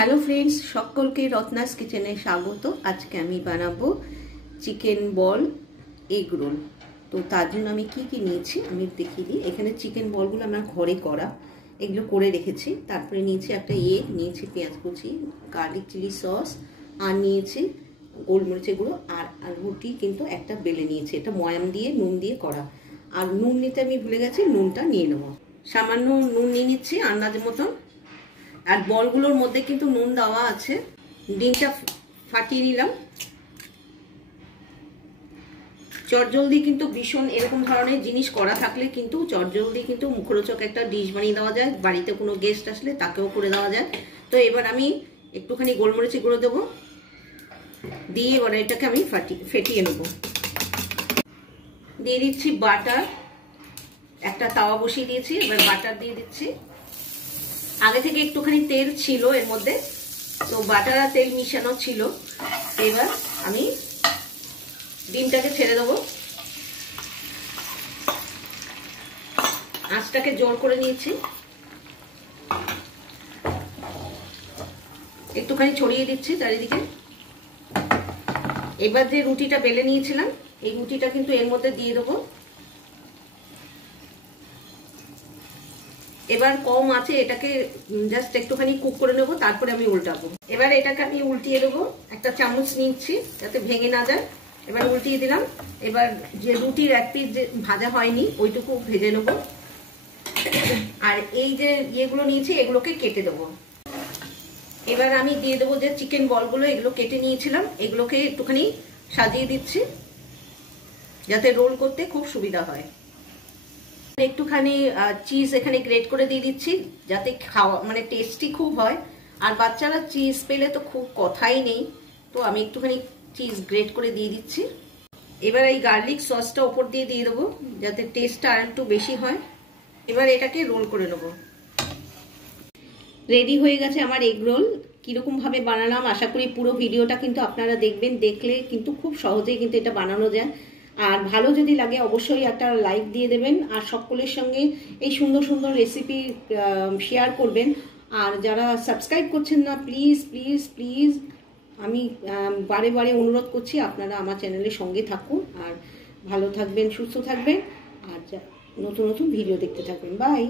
Hello friends, সকলকে রত্নাস কিচেনে স্বাগত। আজকে আমি বানাবো চিকেন বল এগ রোল। তো তার জন্য আমি কি কি নিয়েছি আমি দেখিয়ে দিই। এখানে চিকেন বলগুলো আমার ঘরে করা, এগুলো করে রেখেছি। তারপরে নিয়েছি একটা এগ, নিয়েছি পেঁয়াজ কুচি, গার্লিক চিলি সস, আর নিয়েছি গোলমরিচের গুঁড়ো, আর রুটি কিন্তু একটা বেলে নিয়েছি। এটা ময়াম দিয়ে নুন দিয়ে করা। আর নুন নিতে আমি ভুলে গেছি, নুনটা নিয়ে নেবো। সামান্য নুন নিয়ে নিচ্ছি আন্দাজ মতন। আর বলগুলোর মধ্যে কিন্তু নুন দেওয়া আছে। ডিমটা ফাটিয়ে নিলাম। চটজলদি কিন্তু ভীষণ এরকম ধরনের জিনিস করা থাকলে কিন্তু চটজলদি কিন্তু মুখরোচক একটা ডিশ বানিয়ে দেওয়া যায়। বাড়িতে কোনো গেস্ট আসলে তাকেও করে দেওয়া যায়। তো এবার আমি একটুখানি গোলমরিচের গুঁড়ো দেবো, দিয়ে এবার এটাকে আমি ফেটিয়ে নেব। দিয়ে দিচ্ছি বাটার। একটা তাওয়া বসিয়ে দিয়েছি, এবার বাটার দিয়ে দিচ্ছি। আগে থেকে একটুখানি তেল ছিল এর মধ্যে, তো বাটার আর তেল মিশানো ছিল। এবার আমি ডিমটাকে ছেড়ে দেবো। আঁচটাকে জোর করে নিয়েছি, একটুখানি ছড়িয়ে দিচ্ছি চারিদিকে। এবার যে রুটিটা বেলে নিয়েছিলাম, এই রুটিটা কিন্তু এর মধ্যে দিয়ে দেবো। এবার কম আছে, এটাকে জাস্ট একটুখানি কুক করে নেবো, তারপরে আমি উল্টাবো। এবার এটাকে আমি উল্টিয়ে দেবো। একটা চামচ নিচ্ছি যাতে ভেঙে না যায়। এবার উল্টিয়ে দিলাম। এবার যে রুটির এক পিস যে ভাজা হয়নি ওইটুকু ভেজে নেবো। আর এই যে ইয়েগুলো নিয়েছি এগুলোকে কেটে দেবো। এবার আমি দিয়ে দেবো যে চিকেন বলগুলো, এগুলো কেটে নিয়েছিলাম, এগুলোকে একটুখানি সাজিয়ে দিচ্ছি যাতে রোল করতে খুব সুবিধা হয়। একটুখানি চিজ এখানে গ্রেট করে দিয়ে দিচ্ছি যাতে খাওয়া মানে টেস্টি খুব হয়। আর বাচ্চারা চিজ পেলে তো খুব কথাই নেই, তো আমি একটুখানি চিজ গ্রেট করে দিয়ে দিচ্ছি। এবার এই গার্লিক সসটা ওপর দিয়ে দেবো যাতে টেস্টটা আর একটু বেশি হয়। এবার এটাকে রোল করে নেব। রেডি হয়ে গেছে আমার এগ রোল। কিরকম ভাবে বানালাম আশা করি পুরো ভিডিওটা কিন্তু আপনারা দেখবেন। দেখলে কিন্তু খুব সহজেই কিন্তু এটা বানানো যায়। আর ভালো যদি লাগে অবশ্যই একটা লাইক দিয়ে দেবেন, আর সকলের সঙ্গে এই সুন্দর সুন্দর রেসিপি শেয়ার করবেন। আর যারা সাবস্ক্রাইব করছেন না, প্লিজ প্লিজ প্লিজ আমি বারে বারে অনুরোধ করছি আপনারা আমার চ্যানেলের সঙ্গে থাকুন। আর ভালো থাকবেন, সুস্থ থাকবেন, আর নতুন নতুন ভিডিও দেখতে থাকবেন। বাই।